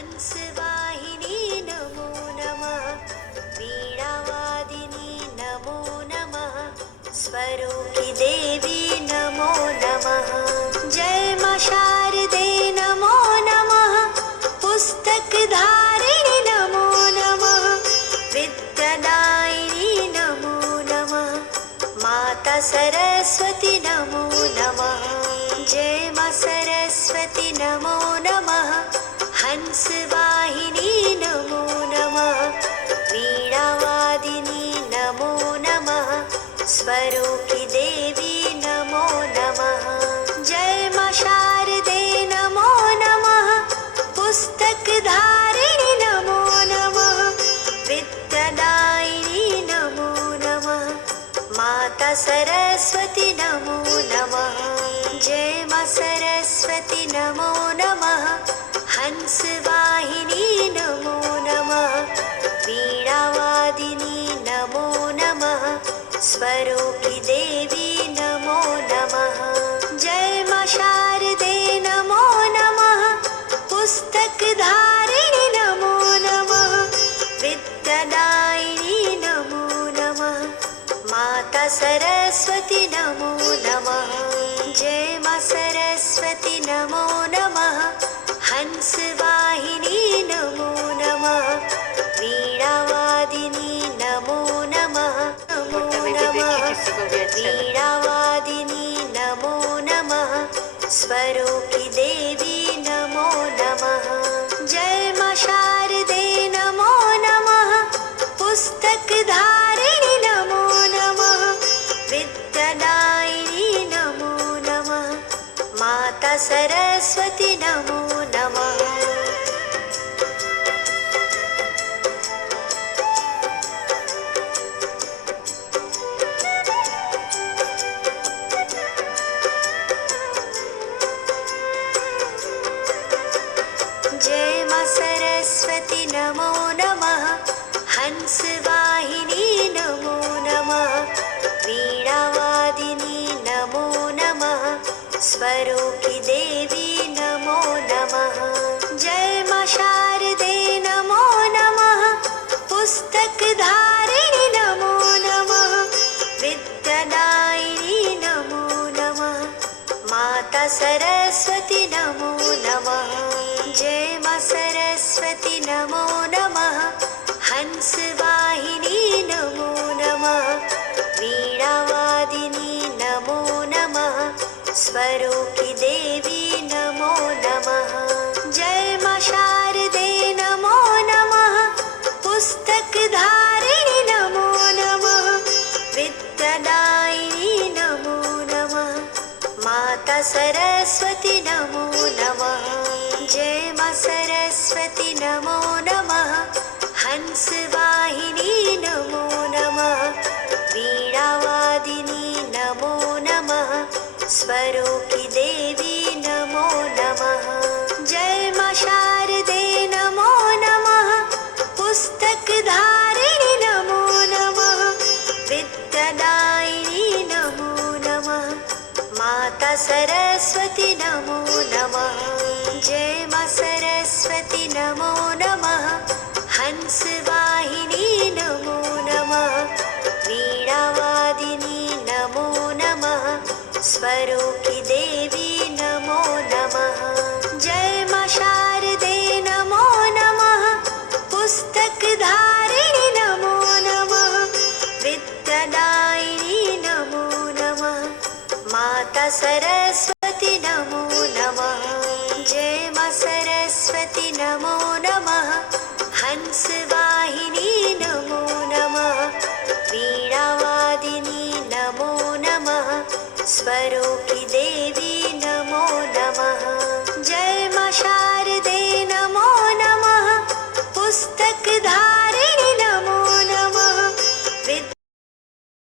हंसवाहिनी नमो नमः। वीणावादिनी नमो नमः। स्वरूपी देवी नमो नमः। जय मां शारदे नमो नमः। पुस्तकधारिणी नमो नमः। विद्यादायिनी नमो नमः। माता सरस्वती नमो नमः। जय मां सरस्वती नमो नमः। हंसवाहिनी नमो नमः। वीणावादिनी नमो नमः। स्वरूपी देवी नमो नमः। जय मां शारदे नमो नमः। पुस्तकधारिणी नमो नमः। विद्यादायिनी नमो नमः। माता सरस्वती नमो नमः। जय मां सरस्वती नमो नमः। हंसवाहिनी नमो नमः। वीणावादिनी नमो नमः। स्वरूपी देवी नमो नमः। जय मां शारदे नमो नमः। पुस्तकधारिणी नमो नमः। विद्यादायिनी नमो नमः। माता सरस्वती नमो नमः। जय मां सरस्वती नमो नमः। हंसवाहिनी नमो नमः। वीणावादिनी नमो नमः। नमो नमः। वीणावादिनी नमो नमः। स्वरूपी देवी नमो नमः। जय मां शारदे नमो नमः। पुस्तकधारिणी नमो नमः। विद्यादायिनी नमो नमः। माता सरस्वती नमो नमः। जय मां सरस्वती नमो नमः। हंसवाहिनी नमो नमः। वीणावादिनी नमो नमः। स्वरूपी देवी नमो नमः। जय मां शारदे नमो नमः। पुस्तकधारिणी नमो नमः। विद्यादायिनी नमो नमः। माता सरस्वती नमो नमः। जय मां सरस्वती नमो नमः। हंसवाहिनी नमो नमः। वीणावादिनी नमो नमः। स्वरूपी देवी नमो नमः। जय मां शारदे नमो नमः। पुस्तकधारिणी नमो नमः। विद्यादायिनी नमो नमः। माता सरस्वती नमो नमः। जय मां सरस्वती नमो नमः। हंसवाहिनी नमो नमः। वीणावादिनी नमो नमः। स्वरूपी देवी नमो नमः। जय मां शारदे नमो नमः। पुस्तकधारिणी नमो नमः। विद्यादायिनी नमो नमः। माता सरस्वती नमो नमः। जय मां सरस्वती नमो नमः। हंसवाहिनी नमो नमः। वीणावादिनी नमो नमः। स्वरूपी देवी नमो नमः। जय मां शारदे नमो नमः। पुस्तकधारिणी नमो नमः। विद्यादायिनी नमो नमः। माता सरस्वती नमो नमः। जय मां सरस्वती नमो नमः। हंसवाहिनी नमो नमः। वीणावादिनी नमो नमः। स्वरूपी